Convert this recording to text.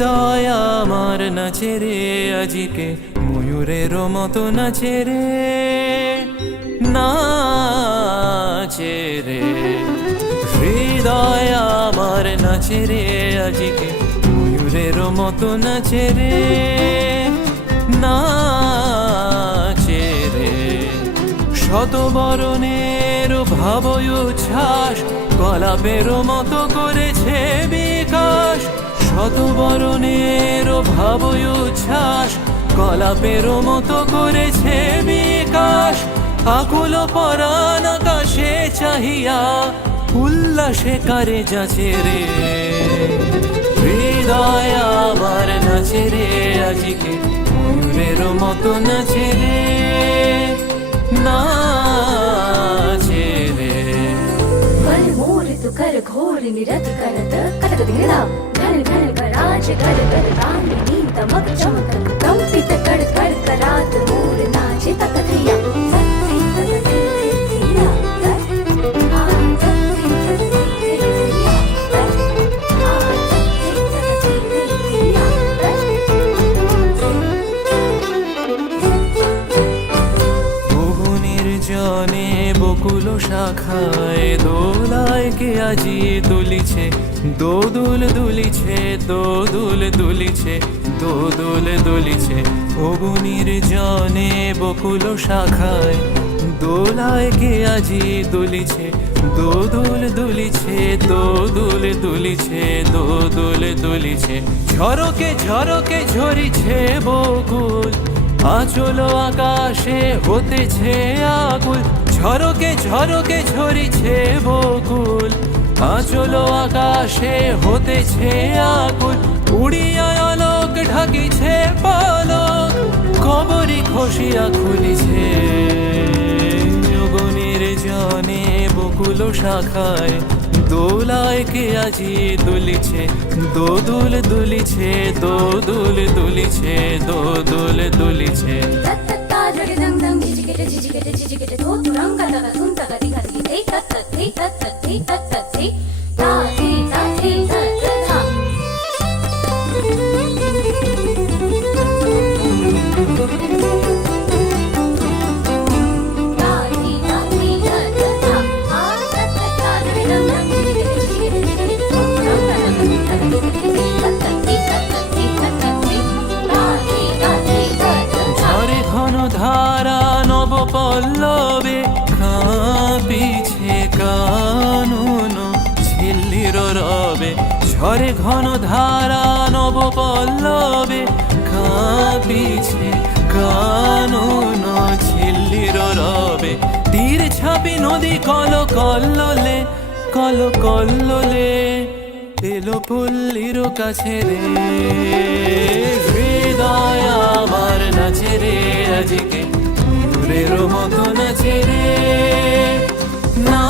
হৃদয় আমার নাচে রে আজিকে ময়ূরের মতো নাচে রে, নাচে রে। হৃদয় আমার নাচে রে আজিকে ময়ূরের মতো নাচে রে, নাচে রে। শত বরণের ভাবই উচ্ছ্বাস কলাপের মতো করেছে বিকাশ। শত বরণের ভাবই উচ্ছ্বাস কলাপের মতো করেছে বিকাশ। আকুল পরাণ আকাশে চাহিয়া উল্লাসে কারে যাচে রে। হৃদয় আমার নাচে রে আজিকে ময়ূরের মতো নাচে রে, नाचे रे। बल मोर तु कर घोर निरत करत कटक दिगड़ा घन घन कराज कर कर रामिनी तमक चमक कंपित कर कर करात मोर नाचे तकथिया বকুল শাখায় দোলায় কে আজি দুলিছে, দোদুল দুলিছে, দোদুল দুলিছে, দোদুল দুলিছে। অগুনির জনে বকুল শাখায় দোলায় কে আজি দুলিছে, দোদুল দুলিছে, দোদুল দুলিছে, দোদুল দুলিছে। ঝরকে ঝরকে ঝরিছে বকুল আচল আকাশে হতেছে আকুল। ঝরকে ঝরকে ঝরিছে বকুল আচল আকাশে হতেছে আকুল। উড়িয়া আলোক ঢাকিছে পালক কবরি খসিয়া খুলিছে। যোগনের জনে বকুল শাখায় দোলায় কে আজি দুলিছে, দোদুল দুলিছে, দোদুল দুলিছে, দোদুল দুলিছে। পল্লবে কাঁপিছে কানন ঝিল্লির রবে। ঝরে ঘন ধারা নব পল্লবে কাঁপিছে কানন ঝিল্লির রবে। তীর ছাপি নদী কল কল্লোলে, কল কল্লোলে এলো পল্লীর কাছে রে। হৃদয় আমার নাচে রে আজিকে ময়ূরের মতো নাচে রে, না